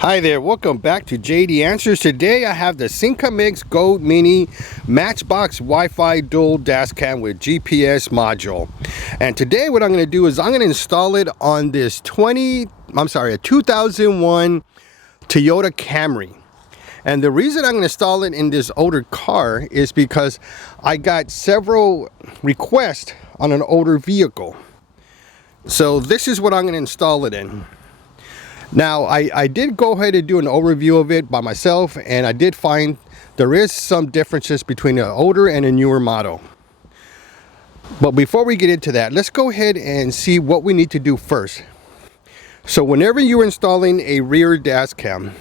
Hi there, welcome back to JD Answers. Today I have the Sincamex Gold Mini Matchbox Wi-Fi Dual Dashcam with GPS module. And today what I'm going to do is I'm going to install it on this a 2001 Toyota Camry. And the reason I'm going to install it in this older car is because I got several requests on an older vehicle. So this is what I'm going to install it in. Now, I did go ahead and do an overview of it by myself, and I did find there is some differences between an older and a newer model. But before we get into that, let's go ahead and see what we need to do first. So whenever you're installing a rear dash cam,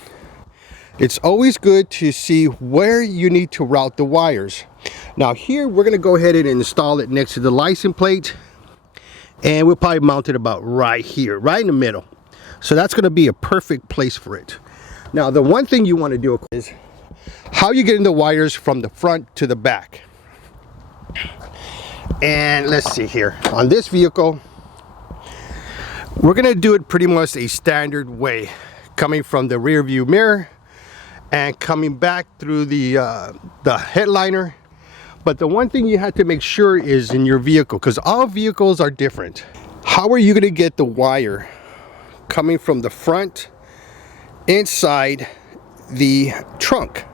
it's always good to see where you need to route the wires. Now here, we're going to go ahead and install it next to the license plate, and we'll probably mount it about right here, right in the middle. So that's going to be a perfect place for it. Now, the one thing you want to do is how you get in the wires from the front to the back. And let's see here. On this vehicle, we're going to do it pretty much a standard way, coming from the rear view mirror and coming back through the headliner. But the one thing you have to make sure is in your vehicle, because all vehicles are different. How are you going to get the wire coming from the front inside the trunk?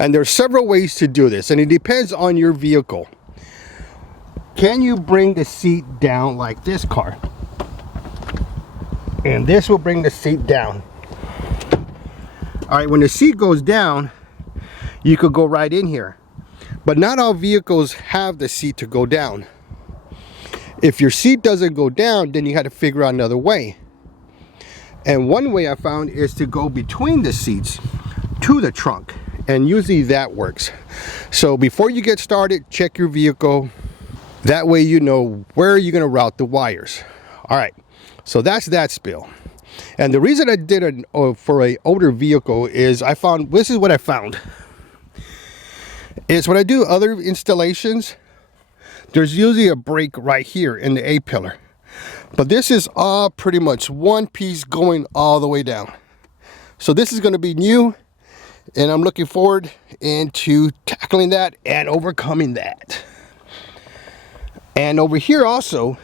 And there's several ways to do this, and it depends on your vehicle. Can you bring the seat down like this car? And this will bring the seat down. All right, when the seat goes down, you could go right in here. But not all vehicles have the seat to go down. If your seat doesn't go down, then you got to figure out another way. And one way I found is to go between the seats to the trunk, and usually that works. So before you get started, check your vehicle. That way you know where you're going to route the wires. All right, so that's that spiel. And the reason I did it for an older vehicle is this is what I found. Is when I do other installations, there's usually a break right here in the A-pillar. But this is all pretty much one piece going all the way down. So this is going to be new, and I'm looking forward into tackling that and overcoming that. And over here also,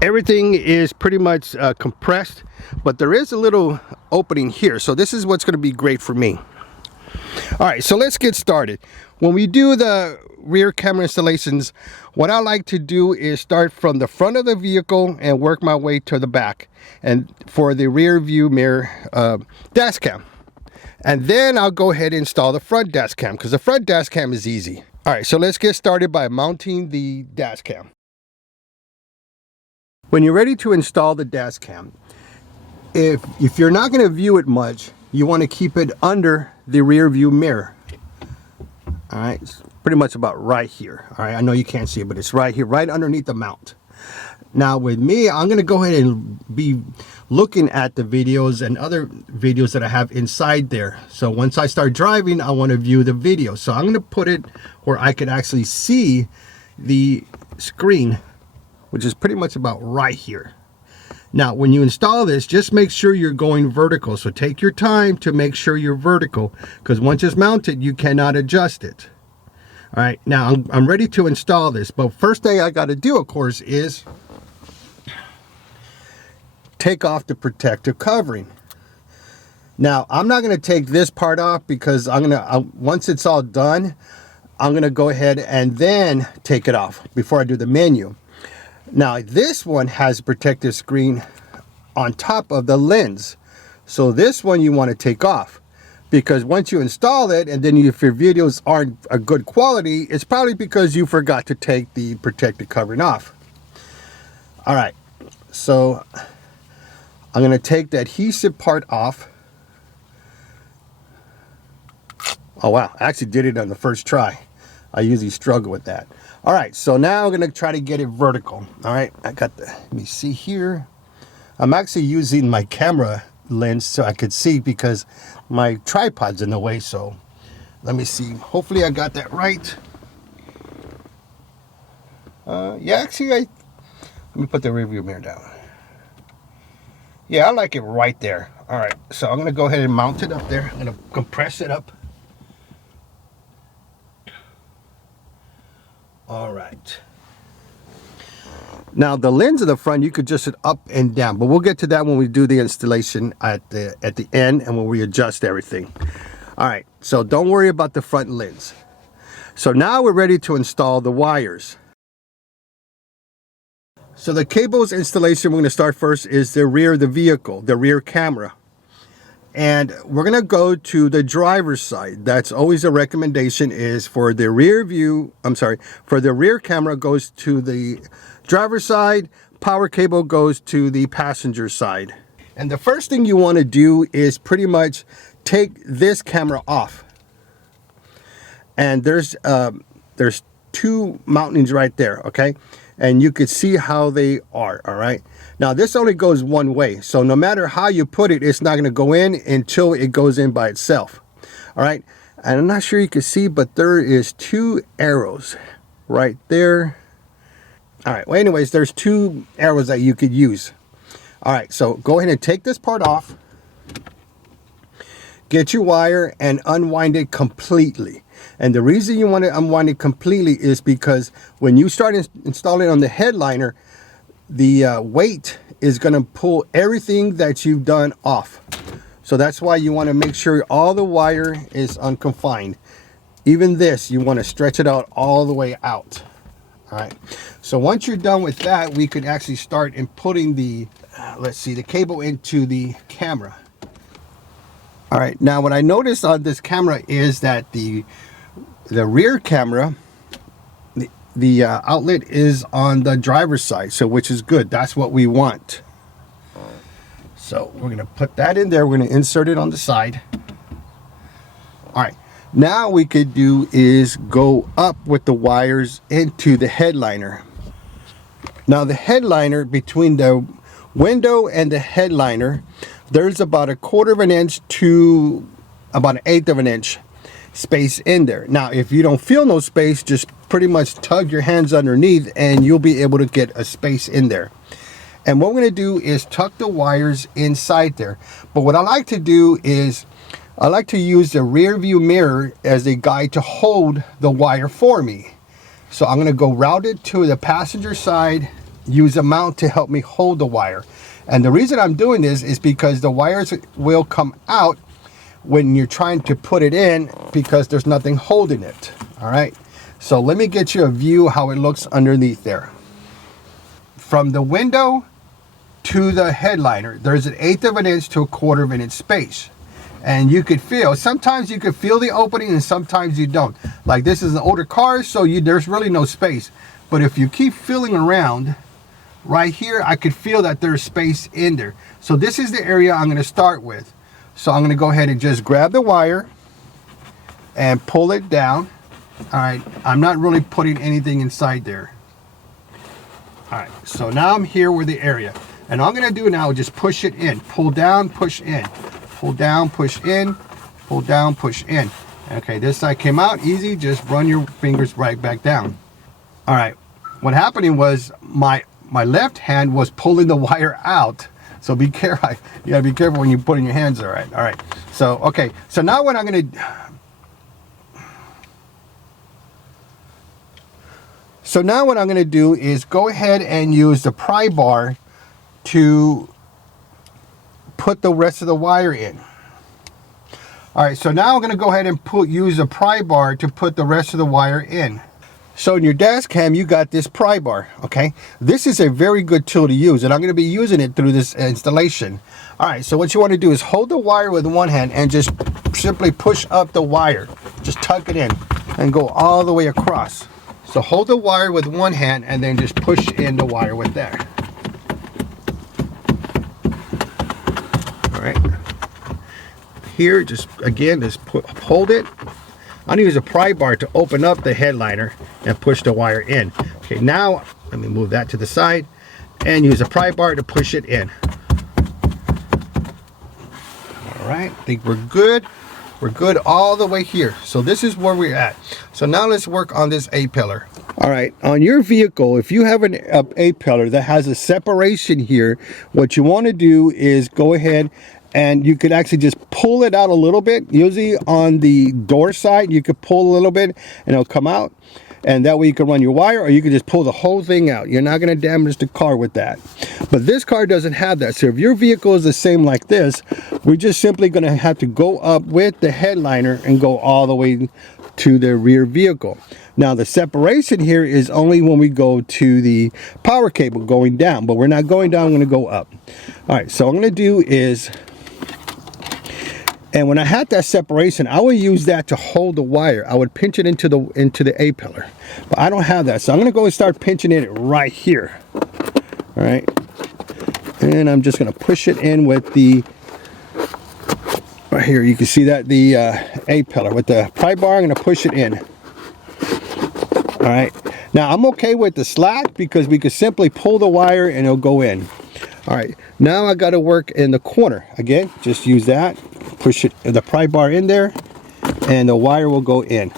everything is pretty much compressed, but there is a little opening here. So this is what's going to be great for me. All right, so let's get started. When we do the rear camera installations, what I like to do is start from the front of the vehicle and work my way to the back, and for the rear view mirror dash cam. And then I'll go ahead and install the front dash cam, because the front dash cam is easy. All right, so let's get started by mounting the dash cam. When you're ready to install the dash cam, if you're not going to view it much, you want to keep it under the rear view mirror. All right, it's pretty much about right here. All right, I know you can't see it, but it's right here, right underneath the mount. Now with me, I'm going to go ahead and be looking at the videos and other videos that I have inside there. So once I start driving, I want to view the video. So I'm going to put it where I can actually see the screen, which is pretty much about right here. Now, when you install this, just make sure you're going vertical. So take your time to make sure you're vertical, because once it's mounted, you cannot adjust it. All right, now I'm ready to install this. But first thing I got to do, of course, is take off the protective covering. Now, I'm not going to take this part off, because once it's all done, I'm going to go ahead and then take it off before I do the menu. Now this one has a protective screen on top of the lens. So this one you want to take off, because once you install it, and then if your videos aren't a good quality, it's probably because you forgot to take the protective covering off. All right, so I'm going to take the adhesive part off. Oh wow, I actually did it on the first try. I usually struggle with that. All right, so now I'm going to try to get it vertical. All right, let me see here. I'm actually using my camera lens so I could see, because my tripod's in the way. So let me see. Hopefully I got that right. Yeah, actually, let me put the rear view mirror down. Yeah, I like it right there. All right, so I'm gonna go ahead and mount it up there. I'm gonna compress it up. All right. Now the lens of the front, you could adjust it up and down, but we'll get to that when we do the installation at the end and when we adjust everything. All right, so don't worry about the front lens. So now we're ready to install the wires. So the cables installation we're going to start first is the rear of the vehicle, the rear camera. And we're going to go to the driver's side. That's always a recommendation, is for the rear view, for the rear camera goes to the driver's side, power cable goes to the passenger side. And the first thing you want to do is pretty much take this camera off. And there's two mountings right there, okay? And you could see how they are. All right, now this only goes one way, so no matter how you put it, it's not going to go in until it goes in by itself. All right, and I'm not sure you can see, but there is two arrows right there. All right, well, anyways, there's two arrows that you could use. All right, so go ahead and take this part off, get your wire and unwind it completely. And the reason you want to unwind it completely is because when you start installing on the headliner, the weight is going to pull everything that you've done off. So that's why you want to make sure all the wire is unconfined. Even this, you want to stretch it out all the way out. All right, so once you're done with that, we could actually start in putting the the cable into the camera. All right, now what I noticed on this camera is that the rear camera, the outlet is on the driver's side, so which is good. That's what we want. So we're gonna put that in there. We're gonna insert it on the side. All right, now we could do is go up with the wires into the headliner. Now the headliner, between the window and the headliner, there's about 1/4 of an inch to about 1/8 of an inch space in there. Now if you don't feel no space, just pretty much tug your hands underneath and you'll be able to get a space in there. And what we're going to do is tuck the wires inside there. But what I like to do is I like to use the rear view mirror as a guide to hold the wire for me. So I'm going to go route it to the passenger side, use a mount to help me hold the wire. And the reason I'm doing this is because the wires will come out when you're trying to put it in, because there's nothing holding it. All right, so let me get you a view how it looks underneath there. From the window to the headliner, there's 1/8 of an inch to 1/4 of an inch space. And you could feel, sometimes you could feel the opening and sometimes you don't. Like this is an older car, so there's really no space. But if you keep feeling around, right here, I could feel that there's space in there. So this is the area I'm going to start with. So I'm going to go ahead and just grab the wire and pull it down. All right, I'm not really putting anything inside there. All right, so now I'm here with the area. And all I'm going to do now is just push it in. Pull down, push in. Pull down, push in. Pull down, push in. Okay, this side came out easy. Just run your fingers right back down. All right, what happening was my left hand was pulling the wire out. So be careful. You gotta be careful when you put in your hands. All right. All right. So okay. So now what I'm gonna. So now what I'm gonna do is go ahead and use the pry bar to put the rest of the wire in. All right. So now I'm gonna go ahead and use a pry bar to put the rest of the wire in. So in your dash cam, you got this pry bar, okay? This is a very good tool to use, and I'm going to be using it through this installation. All right, so what you want to do is hold the wire with one hand and just simply push up the wire. Just tuck it in and go all the way across. So hold the wire with one hand and then just push in the wire with that. All right. Here, just again, just hold it. I'm gonna use a pry bar to open up the headliner and push the wire in. Okay, now let me move that to the side and use a pry bar to push it in. All right, I think we're good. We're good all the way here. So this is where we're at. So now let's work on this A-pillar. All right, on your vehicle, if you have an A-pillar that has a separation here, what you want to do is go ahead and you could actually just pull it out a little bit. Usually on the door side, you could pull a little bit and it'll come out. And that way you can run your wire, or you can just pull the whole thing out. You're not going to damage the car with that. But this car doesn't have that. So if your vehicle is the same like this, we're just simply going to have to go up with the headliner and go all the way to the rear vehicle. Now the separation here is only when we go to the power cable going down, but we're not going down, I'm going to go up. All right, so what I'm going to do is, and when I had that separation, I would use that to hold the wire. I would pinch it into the A-pillar, but I don't have that. So I'm going to go and start pinching it right here. All right, and I'm just going to push it in with the, right here, you can see that the A-pillar with the pry bar. I'm going to push it in. All right, now I'm okay with the slat because we could simply pull the wire and it'll go in. All right, now I got to work in the corner. Again, just use that, push it, the pry bar in there, and the wire will go in.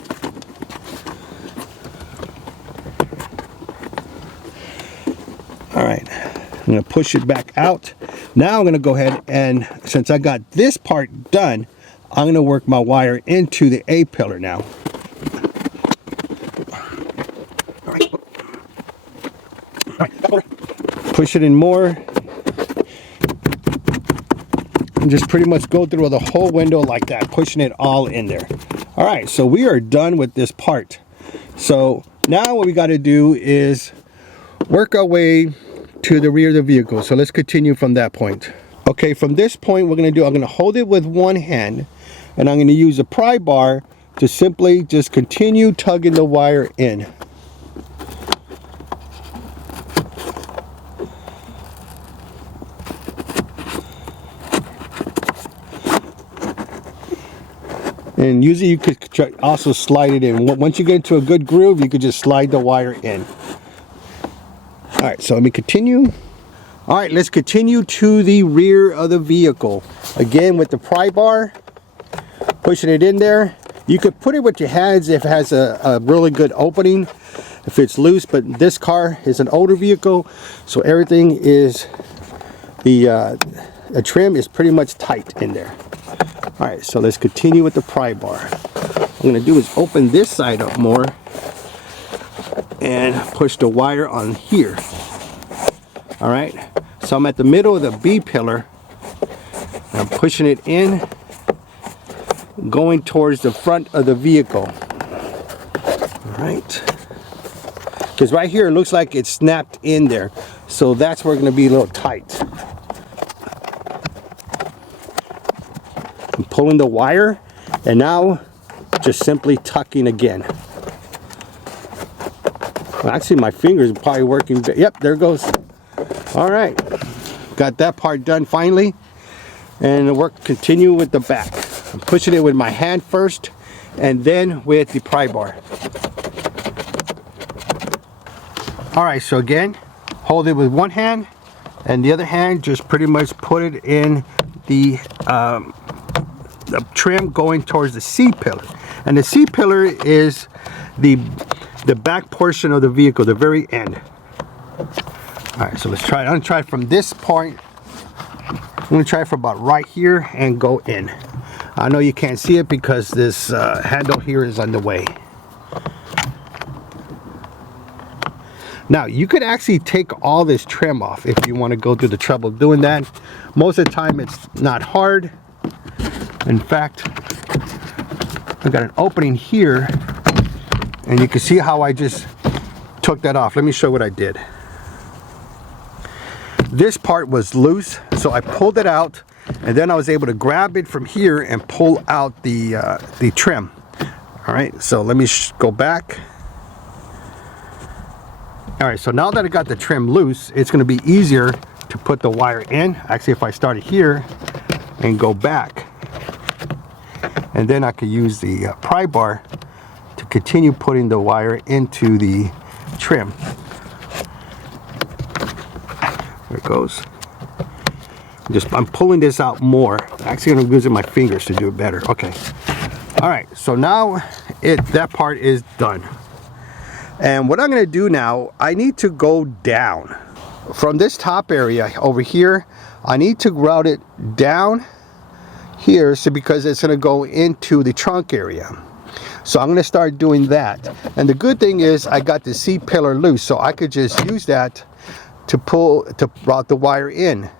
All right, I'm going to push it back out. Now I'm going to go ahead and, since I got this part done, I'm going to work my wire into the A-pillar now. Push it in more and just pretty much go through the whole window like that, pushing it all in there. All right, so we are done with this part. So now what we got to do is work our way to the rear of the vehicle. So let's continue from that point. Okay, from this point, we're going to do, I'm going to hold it with one hand and I'm going to use a pry bar to simply just continue tugging the wire in. And usually you could also slide it in. Once you get into a good groove, you could just slide the wire in. All right, so let me continue. All right, let's continue to the rear of the vehicle. Again, with the pry bar, pushing it in there. You could put it with your hands if it has a really good opening, if it's loose, but this car is an older vehicle, so everything is, the trim is pretty much tight in there. All right, so let's continue with the pry bar. What I'm going to do is open this side up more and push the wire on here. All right, so I'm at the middle of the B pillar. I'm pushing it in, going towards the front of the vehicle. All right, because right here it looks like it's snapped in there, so that's where it's going to be a little tight. I'm pulling the wire and now just simply tucking again. Well, actually my fingers are probably working. Yep, there it goes. All right, got that part done finally, and the work continue with the back. I'm pushing it with my hand first and then with the pry bar. All right, so again, hold it with one hand and the other hand just pretty much put it in the trim going towards the C pillar, and the C pillar is the back portion of the vehicle, the very end. All right, so let's try it. I'm gonna try it from this point. I'm gonna try it from about right here and go in. I know you can't see it because this handle here is on the way. Now you could actually take all this trim off if you want to go through the trouble of doing that. Most of the time it's not hard. In fact, I've got an opening here and you can see how I just took that off. Let me show you what I did. This part was loose, so I pulled it out and then I was able to grab it from here and pull out the trim. All right, so let me go back. All right, so now that I got the trim loose, it's going to be easier to put the wire in. Actually, if I started here and go back, and then I could use the pry bar to continue putting the wire into the trim. There it goes. I'm pulling this out more. Actually, I'm using my fingers to do it better. Okay. All right, so now that part is done. And what I'm going to do now, I need to go down from this top area over here. I need to route it down here, so because it's going to go into the trunk area. So I'm going to start doing that. And the good thing is I got the C pillar loose, so I could just use that to route the wire in.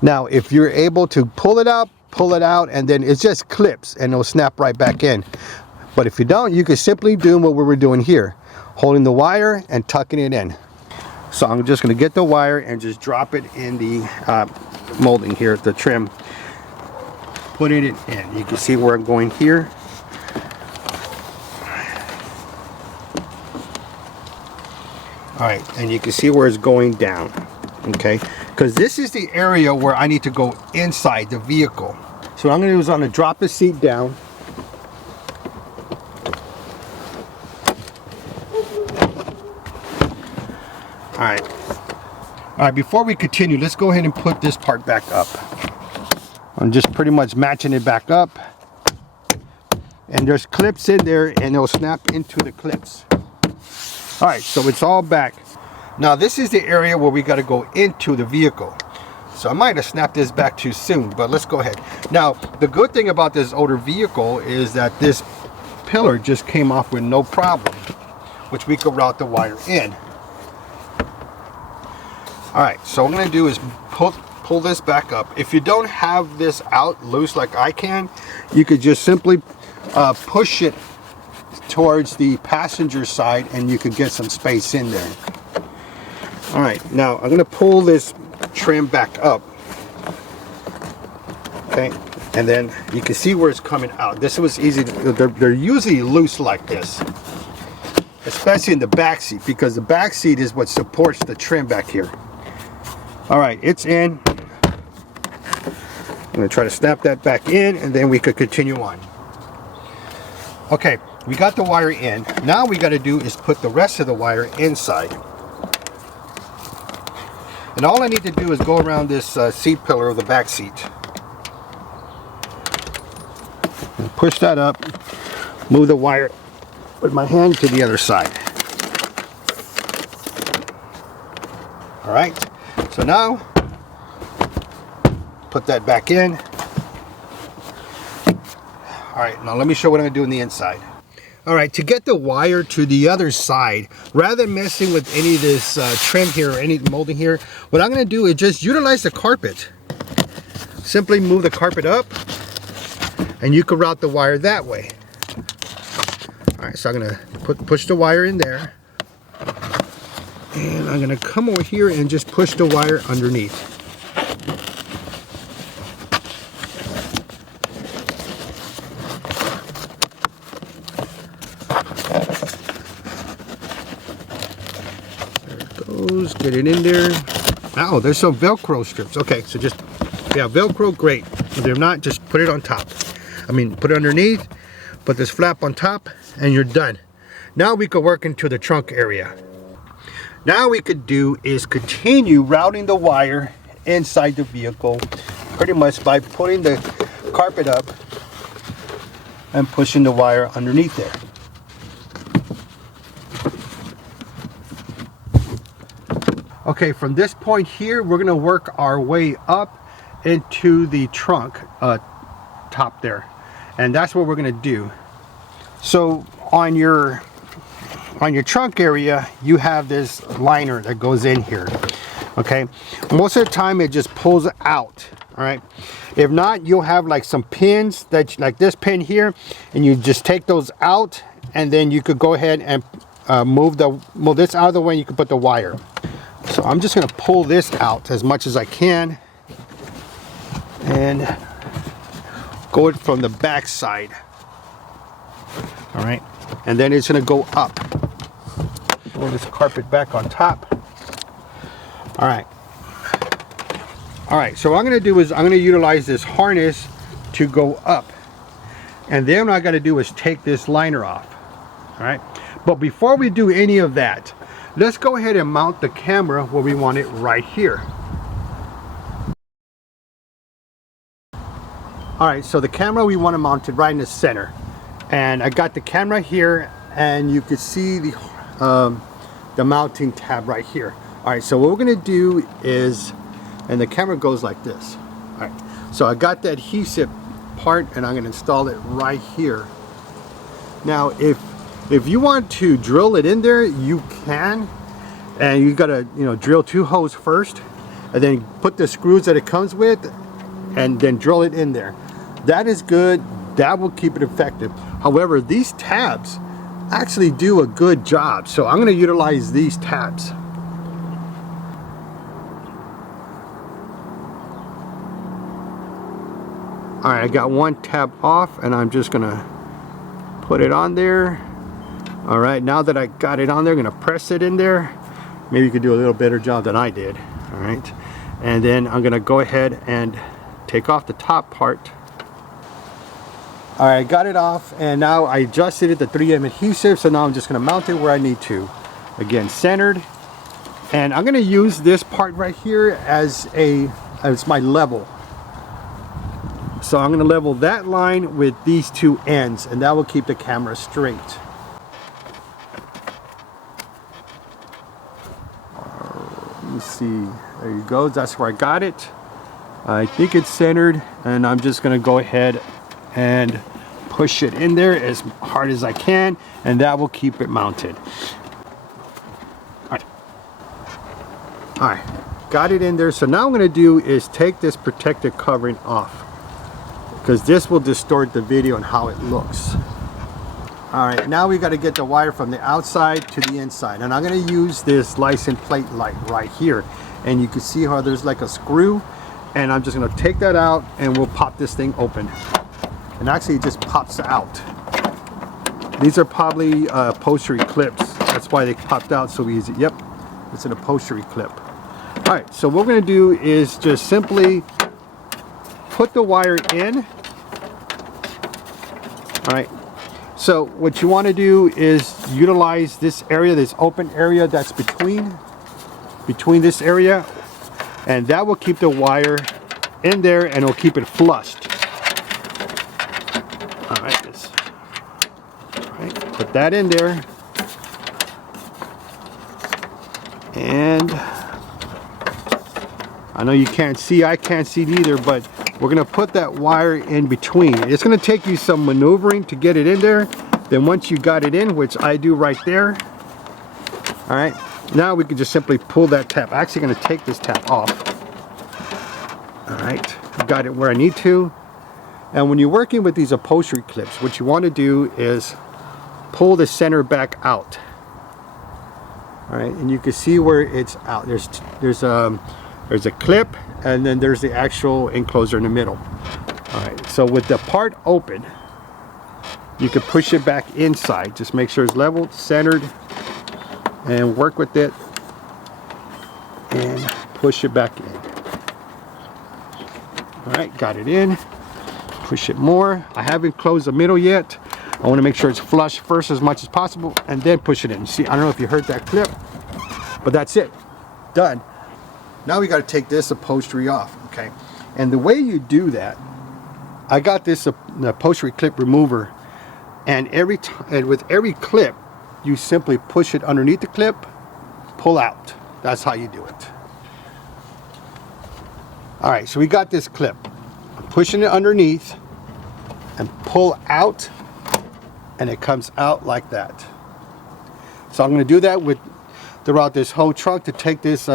Now if you're able to pull it out, and then it just clips and it'll snap right back in. But if you don't, you can simply do what we were doing here, holding the wire and tucking it in. So I'm just going to get the wire and just drop it in the molding here, the trim, putting it in. You can see where I'm going here. Alright, and you can see where it's going down, okay? Because this is the area where I need to go inside the vehicle. So what I'm going to do is I'm going to drop the seat down. Alright, before we continue, let's go ahead and put this part back up. I'm just pretty much matching it back up. And there's clips in there and it'll snap into the clips. Alright, so it's all back. Now this is the area where we got to go into the vehicle. So I might have snapped this back too soon, but let's go ahead. Now the good thing about this older vehicle is that this pillar just came off with no problem, which we could route the wire in. Alright, so what I'm going to do is pull this back up. If you don't have this out loose like I can, you could just simply push it towards the passenger side and you could get some space in there. Alright, now I'm going to pull this trim back up. Okay, and then you can see where it's coming out. This was easy. They're usually loose like this, especially in the back seat, because the back seat is what supports the trim back here. Alright, it's in. I'm going to try to snap that back in and then we could continue on. Okay, we got the wire in. Now we got to do is put the rest of the wire inside. And all I need to do is go around this seat pillar of the back seat. And push that up, move the wire with my hand to the other side. Alright, so now put that back in. Alright, now let me show what I'm going to do on the inside. Alright, to get the wire to the other side, rather than messing with any of this trim here or any molding here, what I'm going to do is just utilize the carpet. Simply move the carpet up and you can route the wire that way. Alright, so I'm going to push the wire in there. And I'm going to come over here and just push the wire underneath. Get it in there. Oh, there's some Velcro strips. Okay, so just, yeah, Velcro, great. If they're not, just put it on top. I mean, put it underneath, put this flap on top, and you're done. Now we could work into the trunk area. Now we could do is continue routing the wire inside the vehicle, pretty much by putting the carpet up and pushing the wire underneath there. Okay, from this point here, we're going to work our way up into the trunk top there. And that's what we're going to do. So on your trunk area, you have this liner that goes in here. Okay, most of the time it just pulls out. All right, if not, you'll have like some pins that, like this pin here, and you just take those out, and then you could go ahead and move this out of the way. And you can put the wire. So I'm just going to pull this out as much as I can and go it from the back side. All right, and then it's going to go up. Pull this carpet back on top. All right. All right, so what I'm going to do is I'm going to utilize this harness to go up. And then what I got to do is take this liner off. All right, but before we do any of that, let's go ahead and mount the camera where we want it, right here. Alright, so the camera we want to mount it right in the center. And I got the camera here, and you can see the mounting tab right here. All right, so what we're gonna do is, and the camera goes like this. All right, so I got the adhesive part and I'm gonna install it right here. Now, if you want to drill it in there, you can, and you gotta, drill 2 holes first, and then put the screws that it comes with, and then drill it in there. That is good. That will keep it effective. However, these tabs actually do a good job, so I'm going to utilize these tabs. All right, I got one tab off, and I'm just going to put it on there. All right, now that I got it on there, I'm going to press it in there. Maybe you could do a little better job than I did. All right, and then I'm going to go ahead and take off the top part. All right, I got it off, and now I adjusted it to 3M adhesive, so now I'm just going to mount it where I need to. Again, centered, and I'm going to use this part right here as my level. So I'm going to level that line with these 2 ends, and that will keep the camera straight. Let me see. There you go. That's where I got it. I think it's centered, and I'm just going to go ahead and push it in there as hard as I can, and that will keep it mounted. All right, got it in there. So now what I'm going to do is take this protective covering off, because this will distort the video and how it looks. All right, now we got to get the wire from the outside to the inside, and I'm going to use this license plate light right here, and you can see how there's like a screw, and I'm just going to take that out and we'll pop this thing open. And actually it just pops out. These are probably upholstery clips. That's why they popped out so easy. Yep, it's an upholstery clip. All right, so what we're going to do is just simply put the wire in. All right, so what you want to do is utilize this area, this open area that's between this area, and that will keep the wire in there and it'll keep it flushed. All right, put that in there, and I know you can't see, I can't see it either, but we're gonna put that wire in between. It's gonna take you some maneuvering to get it in there. Then once you got it in, which I do right there, all right, now we can just simply pull that tab. I'm actually gonna take this tab off. All right, got it where I need to. And when you're working with these upholstery clips, what you want to do is pull the center back out. All right, and you can see where it's out. There's a clip, and then there's the actual enclosure in the middle. All right, so with the part open, you can push it back inside. Just make sure it's leveled, centered, and work with it, and push it back in. All right, got it in. Push it more. I haven't closed the middle yet. I want to make sure it's flush first as much as possible, and then push it in. See, I don't know if you heard that clip, but that's it. Done. Now we got to take this upholstery off, okay? And the way you do that, I got this upholstery clip remover, and with every clip, you simply push it underneath the clip, pull out. That's how you do it. All right, so we got this clip. I'm pushing it underneath and pull out, and it comes out like that. So I'm going to do that throughout this whole trunk to take this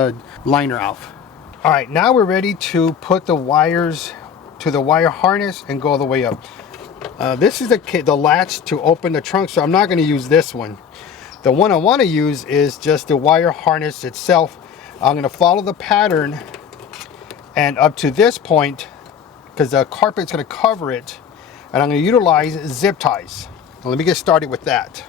liner off. All right, now we're ready to put the wires to the wire harness and go all the way up. This is the latch to open the trunk, so I'm not going to use this one. The one I want to use is just the wire harness itself. I'm going to follow the pattern, and up to this point, because the carpet's going to cover it, and I'm going to utilize zip ties. Now, let me get started with that.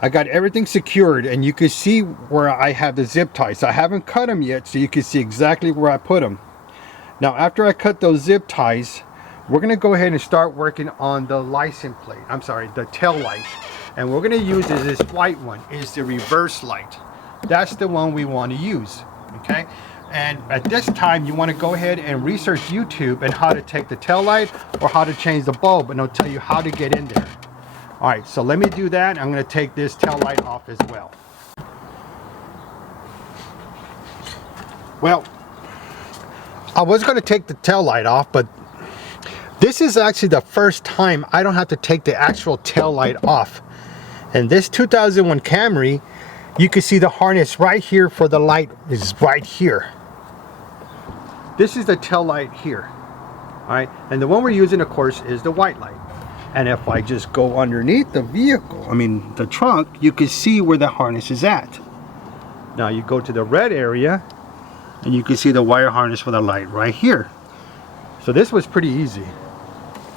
I got everything secured, and you can see where I have the zip ties. I haven't cut them yet, so you can see exactly where I put them. Now, after I cut those zip ties, we're going to go ahead and start working on the license plate. I'm sorry, the tail light. And we're going to use this white one, is the reverse light. That's the one we want to use, okay? And at this time, you want to go ahead and research YouTube and how to take the tail light or how to change the bulb, and it'll tell you how to get in there. All right, so let me do that. I'm going to take this tail light off as well. Well, I was going to take the tail light off, but this is actually the first time I don't have to take the actual tail light off. And this 2001 Camry, you can see the harness right here for the light is right here. This is the tail light here. All right, and the one we're using, of course, is the white light. And if I just go underneath the vehicle, I mean the trunk, you can see where the harness is at. Now you go to the red area and you can see the wire harness for the light right here. So this was pretty easy.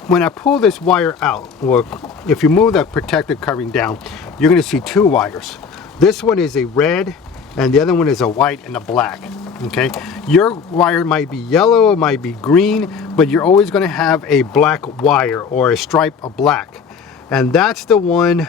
When I pull this wire out, or if you move the protective covering down, you're going to see two wires. This one is a red and the other one is a white and a black. Okay, your wire might be yellow, it might be green, but you're always going to have a black wire or a stripe of black, and that's the one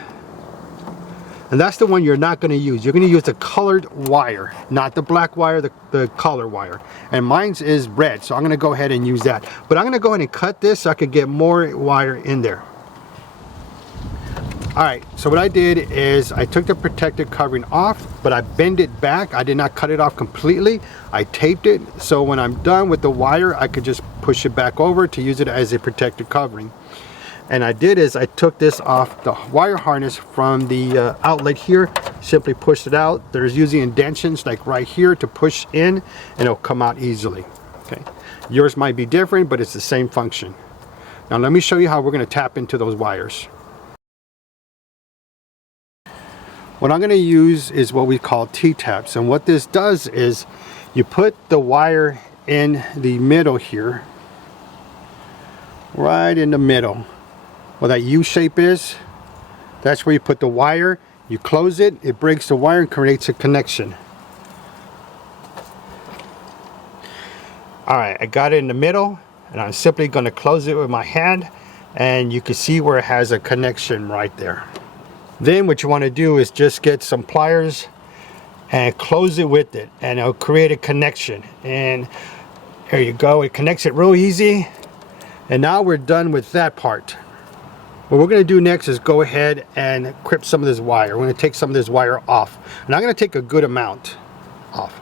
you're not going to use. You're going to use the colored wire, not the black wire, the color wire. And mine's is red, so I'm going to go ahead and use that. But I'm going to go ahead and cut this so I could get more wire in there. Alright, so what I did is I took the protective covering off, but I bent it back. I did not cut it off completely. I taped it, so when I'm done with the wire, I could just push it back over to use it as a protective covering. And I did is I took this off the wire harness from the outlet here, simply pushed it out. There's usually indentions like right here to push in, and it'll come out easily. Okay, yours might be different, but it's the same function. Now let me show you how we're going to tap into those wires. What I'm going to use is what we call T-taps, and what this does is you put the wire in the middle here, right in the middle where that U shape is. That's where you put the wire. You close it, it breaks the wire and creates a connection. Alright, I got it in the middle, and I'm simply going to close it with my hand, and you can see where it has a connection right there. Then what you want to do is just get some pliers and close it with it, and it'll create a connection. And there you go, it connects it real easy. And now we're done with that part. What we're going to do next is go ahead and clip some of this wire. We're going to take some of this wire off, and I'm going to take a good amount off.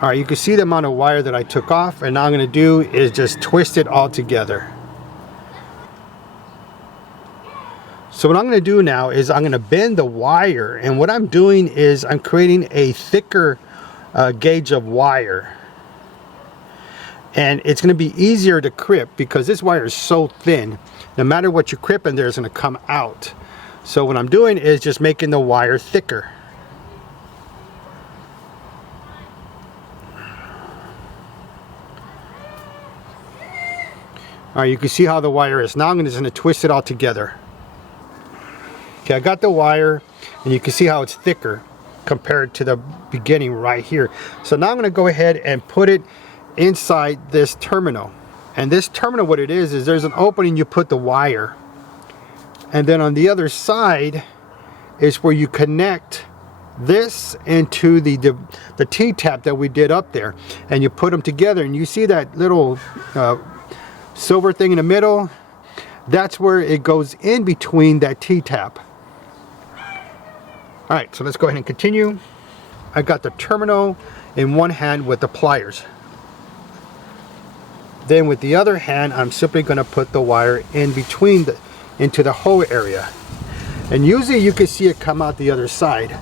Alright, you can see the amount of wire that I took off, and now I'm going to do is just twist it all together. So what I'm going to do now is I'm going to bend the wire, and what I'm doing is I'm creating a thicker gauge of wire, and it's going to be easier to clip because this wire is so thin. No matter what you clip in there, it's going to come out. So what I'm doing is just making the wire thicker. Alright, you can see how the wire is. Now I'm just going to twist it all together. Okay, I got the wire, and you can see how it's thicker compared to the beginning right here. So now I'm going to go ahead and put it inside this terminal. And this terminal, what it is there's an opening, you put the wire. And then on the other side is where you connect this into the T-tap that we did up there. And you put them together, and you see that little silver thing in the middle? That's where it goes in between that T-tap. Alright, so let's go ahead and continue. I got the terminal in one hand with the pliers. Then with the other hand, I'm simply going to put the wire in between into the hole area. And usually you can see it come out the other side.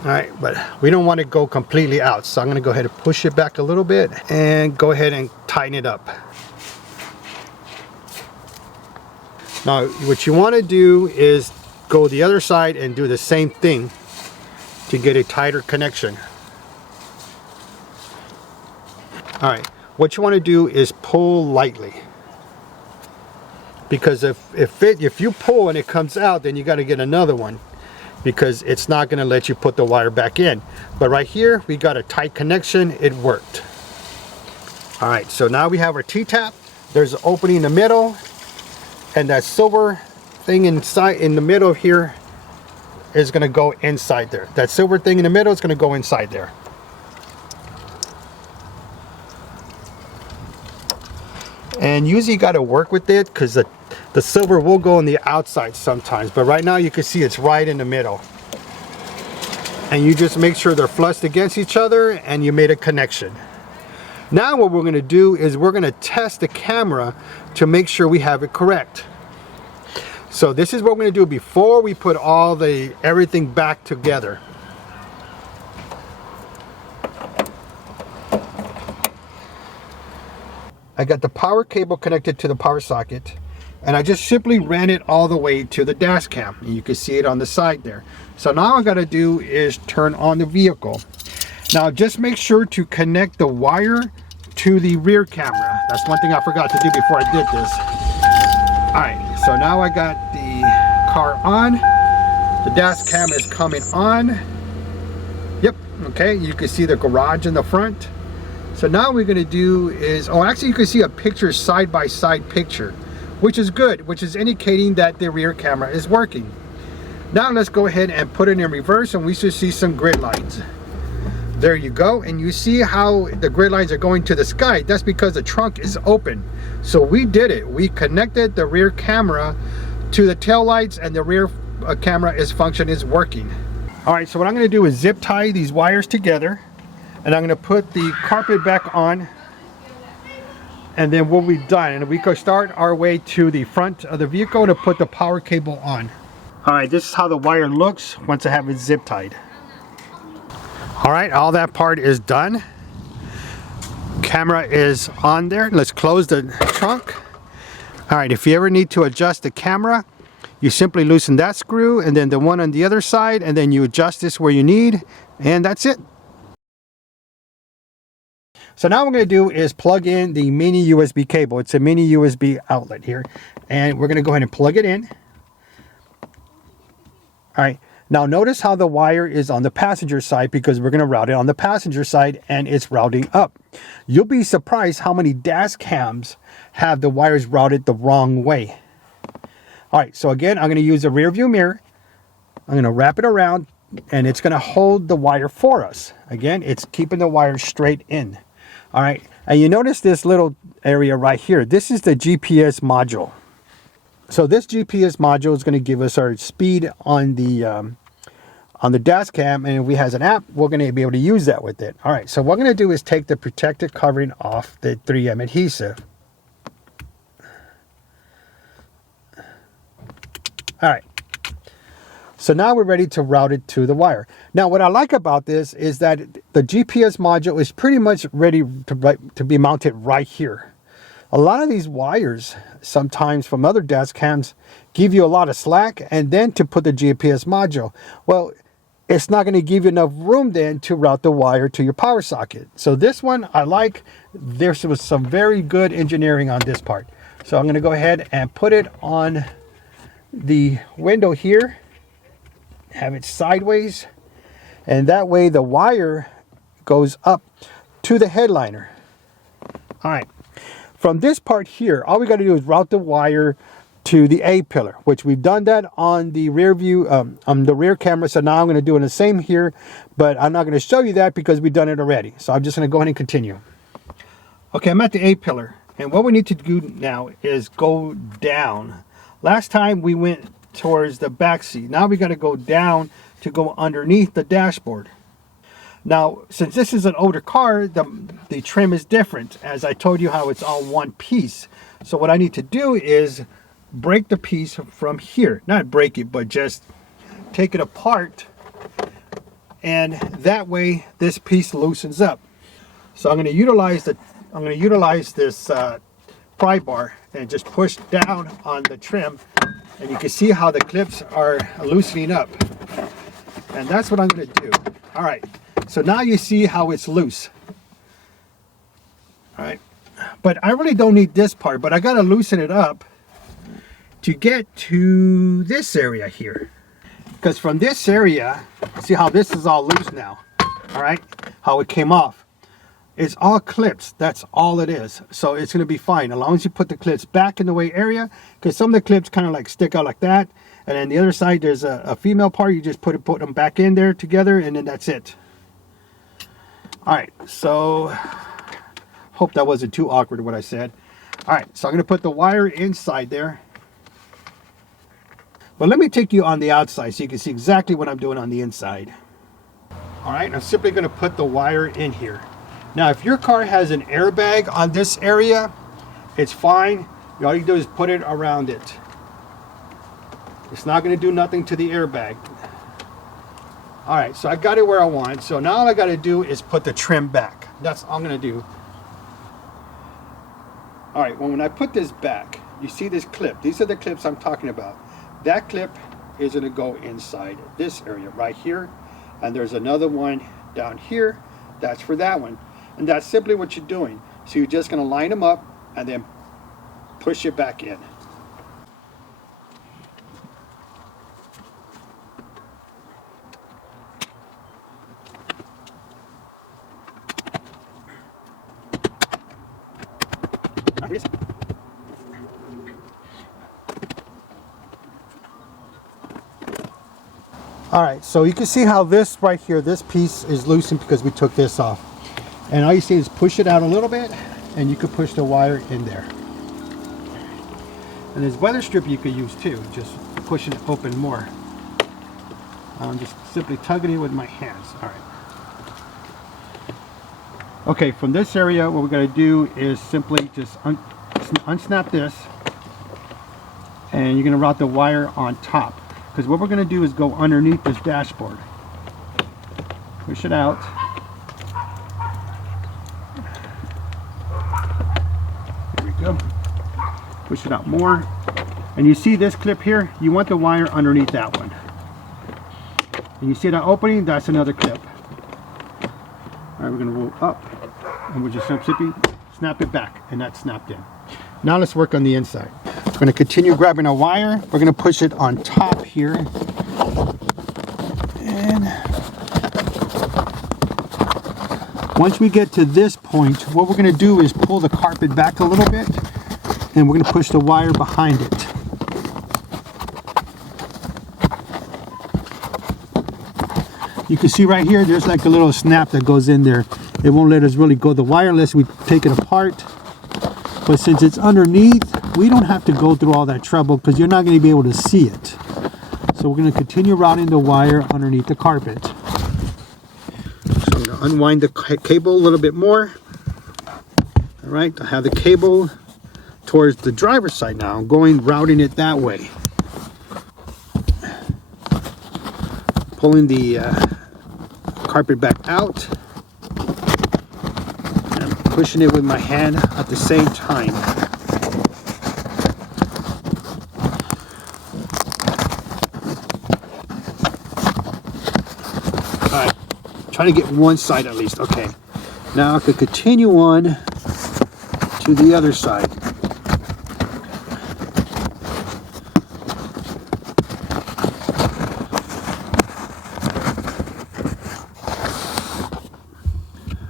Alright, but we don't want to go completely out. So I'm going to go ahead and push it back a little bit and go ahead and tighten it up. Now what you want to do is go the other side and do the same thing to get a tighter connection. Alright, what you want to do is pull lightly, because if you pull and it comes out, then you got to get another one, because it's not going to let you put the wire back in. But right here we got a tight connection. It worked. Alright, so now we have our T-tap. There's an opening in the middle, and that silver thing inside in the middle of here is going to go inside there. That silver thing in the middle is going to go inside there. And usually you got to work with it because the silver will go on the outside sometimes, but right now you can see it's right in the middle. And you just make sure they're flushed against each other and you made a connection. Now what we're going to do is we're going to test the camera to make sure we have it correct. So this is what we're going to do before we put everything back together. I got the power cable connected to the power socket, and I just simply ran it all the way to the dash cam. You can see it on the side there. So now all I got to do is turn on the vehicle. Now just make sure to connect the wire to the rear camera. That's one thing I forgot to do before I did this. Alright, so now I got the car on. The dash cam is coming on. Yep, okay, you can see the garage in the front. So now what we're going to do is, oh actually you can see a picture, side-by-side picture, which is good, which is indicating that the rear camera is working. Now let's go ahead and put it in reverse and we should see some grid lines. There you go, and you see how the grid lines are going to the sky. That's because the trunk is open. So we did it. We connected the rear camera to the tail lights and the rear camera is working. All right, so what I'm going to do is zip tie these wires together, and I'm going to put the carpet back on, and then we'll be done. And we could start our way to the front of the vehicle to put the power cable on. All right, this is how the wire looks once I have it zip tied. All right, all that part is done. Camera is on there. Let's close the trunk. All right, if you ever need to adjust the camera, you simply loosen that screw and then the one on the other side, and then you adjust this where you need, and that's it. So now what we're going to do is plug in the mini USB cable. It's a mini USB outlet here, and we're going to go ahead and plug it in. All right. Now notice how the wire is on the passenger side because we're going to route it on the passenger side and it's routing up. You'll be surprised how many dash cams have the wires routed the wrong way. All right, so again, I'm going to use a rear view mirror. I'm going to wrap it around and it's going to hold the wire for us. Again, it's keeping the wire straight in. All right, and you notice this little area right here. This is the GPS module. So this GPS module is going to give us our speed on the dash cam, and if we has an app, we're going to be able to use that with it. All right, so what I'm going to do is take the protective covering off the 3M adhesive. All right, so now we're ready to route it to the wire. Now what I like about this is that the GPS module is pretty much ready to be mounted right here. A lot of these wires, sometimes from other dash cams, give you a lot of slack, and then to put the GPS module, well, it's not going to give you enough room then to route the wire to your power socket. So this one I like. There was some very good engineering on this part. So I'm going to go ahead and put it on the window here, have it sideways, and that way the wire goes up to the headliner. All right, from this part here, all we got to do is route the wire to the A pillar, which we've done that on the rear view, on the rear camera. So now I'm going to do the same here, but I'm not going to show you that because we've done it already. So I'm just going to go ahead and continue. Okay, I'm at the A pillar, and what we need to do now is go down. Last time we went towards the back seat. Now we got to go down to go underneath the dashboard. Now, since this is an older car, the trim is different. As I told you how it's all one piece. So what I need to do is break the piece from here. Not break it, but just take it apart. And that way this piece loosens up. So I'm going to utilize this pry bar and just push down on the trim. And you can see how the clips are loosening up. And that's what I'm going to do. All right. So now you see how it's loose. All right. But I really don't need this part, but I got to loosen it up to get to this area here. Because from this area, see how this is all loose now. All right. How it came off. It's all clips. That's all it is. So it's going to be fine as long as you put the clips back in the way area, because some of the clips kind of like stick out like that. And then the other side, there's a female part. You just put them back in there together, and then that's it. All right, so hope that wasn't too awkward what I said. All right, so I'm going to put the wire inside there. But let me take you on the outside so you can see exactly what I'm doing on the inside. All right, I'm simply going to put the wire in here. Now, if your car has an airbag on this area, it's fine. All you do is put it around it. It's not going to do nothing to the airbag. All right, so I got it where I want. So now all I got to do is put the trim back. That's all I'm going to do. All right, well, when I put this back, you see this clip. These are the clips I'm talking about. That clip is going to go inside this area right here. And there's another one down here. That's for that one. And that's simply what you're doing. So you're just going to line them up and then push it back in. All right, so you can see how this right here, this piece is loosened because we took this off. And all you see is push it out a little bit, and you could push the wire in there. And there's weather strip you could use too, just pushing it open more. I'm just simply tugging it with my hands. All right. Okay, from this area, what we're going to do is simply just unsnap this, and you're going to route the wire on top. Because what we're going to do is go underneath this dashboard. Push it out. There we go. Push it out more. And you see this clip here? You want the wire underneath that one. And you see that opening? That's another clip. All right, we're going to roll up. And we're just simply snap it back. And that's snapped in. Now let's work on the inside. We're going to continue grabbing our wire. We're going to push it on top here. And once we get to this point, what we're going to do is pull the carpet back a little bit. And we're going to push the wire behind it. You can see right here, there's like a little snap that goes in there. It won't let us really go the wire unless we take it apart. But since it's underneath, we don't have to go through all that trouble because you're not going to be able to see it. So we're going to continue routing the wire underneath the carpet. So I'm going to unwind the cable a little bit more. All right, I have the cable towards the driver's side now. I'm routing it that way. Pulling the carpet back out. Pushing it with my hand at the same time. All right, try to get one side at least. Okay, now I could continue on to the other side.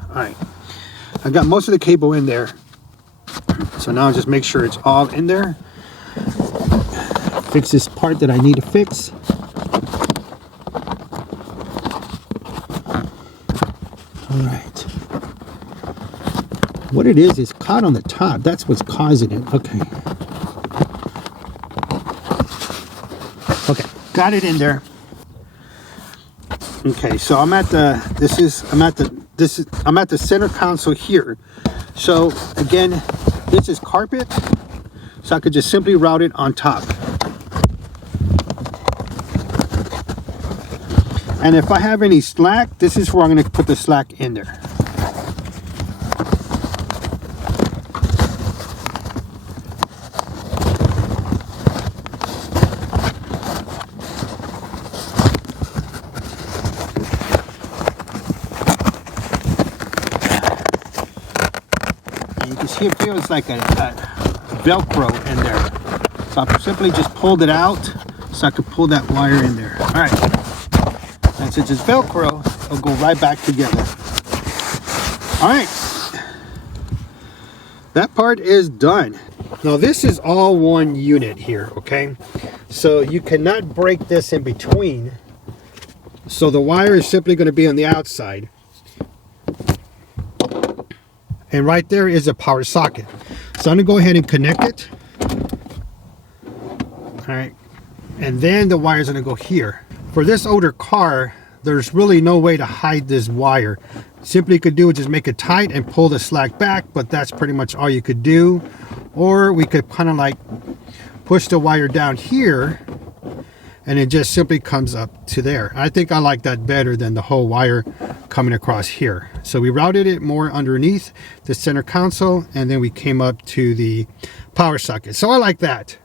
All right. I got most of the cable in there, so now I'll just make sure it's all in there. Fix this part that I need to fix. All right. What it is caught on the top. That's what's causing it. Okay. Okay, got it in there. Okay, so I'm at the center console here. So again, this is carpet, so I could just simply route it on top. And if I have any slack, this is where I'm going to put the slack in there. It feels like a Velcro in there. So I simply just pulled it out so I could pull that wire in there. All right. And since it's Velcro, it'll go right back together. All right. That part is done. Now this is all one unit here, okay? So you cannot break this in between. So the wire is simply going to be on the outside. And right there is a power socket. So I'm going to go ahead and connect it. All right. And then the wire is going to go here. For this older car, there's really no way to hide this wire. Simply could do is just make it tight and pull the slack back, but that's pretty much all you could do. Or we could kind of like push the wire down here and it just simply comes up to there. I think I like that better than the whole wire coming across here. So we routed it more underneath the center console, and then we came up to the power socket. So I like that.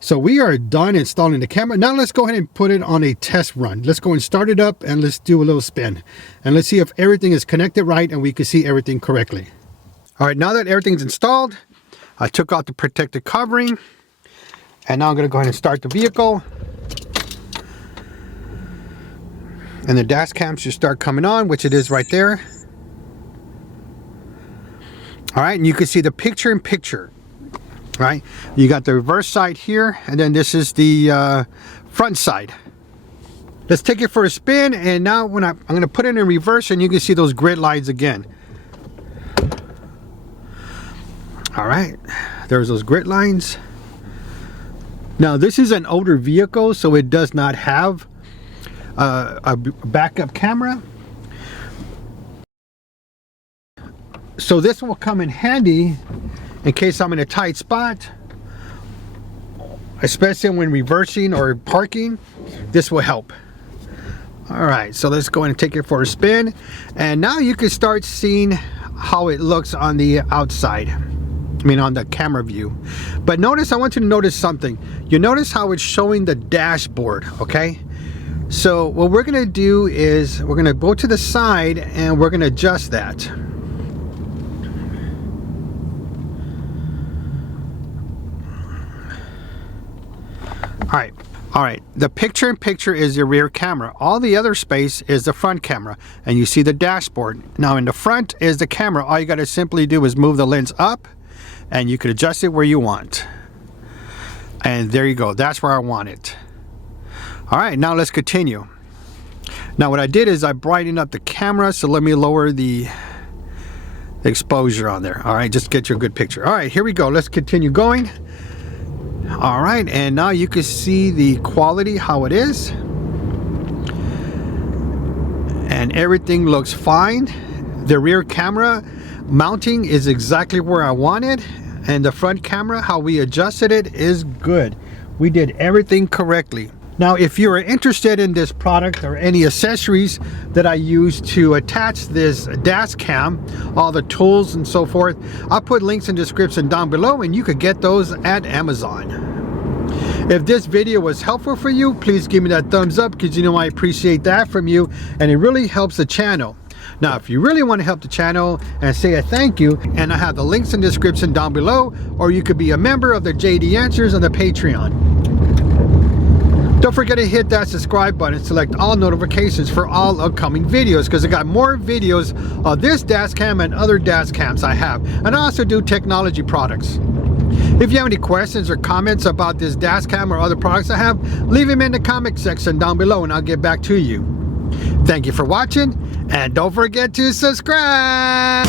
So we are done installing the camera. Now let's go ahead and put it on a test run. Let's go and start it up and let's do a little spin. And let's see if everything is connected right and we can see everything correctly. All right, now that everything's installed, I took out the protective covering. And now I'm going to go ahead and start the vehicle. And the dash cam should start coming on, which it is right there. All right, and you can see the picture in picture. Right, you got the reverse side here, and then this is the front side. Let's take it for a spin, and now when I'm going to put it in reverse, and you can see those grid lines again. All right, there's those grid lines. Now this is an older vehicle, so it does not have a backup camera. So this will come in handy in case I'm in a tight spot, especially when reversing or parking. This will help. All right, so let's go ahead and take it for a spin. And now you can start seeing how it looks on the outside. I mean, on the camera view. But notice, I want you to notice something. You notice how it's showing the dashboard, okay? So what we're gonna do is we're gonna go to the side and we're gonna adjust that. All right, the picture in picture is your rear camera. All the other space is the front camera, and you see the dashboard. Now in the front is the camera. All you gotta simply do is move the lens up, and you can adjust it where you want. And there you go, that's where I want it. All right, now let's continue. Now what I did is I brightened up the camera, so let me lower the exposure on there. All right, just to get you a good picture. All right, here we go, let's continue going. All right, and now you can see the quality, how it is. And everything looks fine. The rear camera mounting is exactly where I want it. And the front camera, how we adjusted it, is good. We did everything correctly. Now, if you are interested in this product or any accessories that I use to attach this dash cam, all the tools and so forth, I'll put links in the description down below, and you could get those at Amazon. If this video was helpful for you, please give me that thumbs up, because you know I appreciate that from you, and it really helps the channel. Now, if you really want to help the channel and say a thank you, and I have the links in the description down below, or you could be a member of the JD Answers on the Patreon. Don't forget to hit that subscribe button and select all notifications for all upcoming videos, because I got more videos of this dash cam and other dash cams I have. And I also do technology products. If you have any questions or comments about this dash cam or other products I have, leave them in the comment section down below and I'll get back to you. Thank you for watching, and don't forget to subscribe.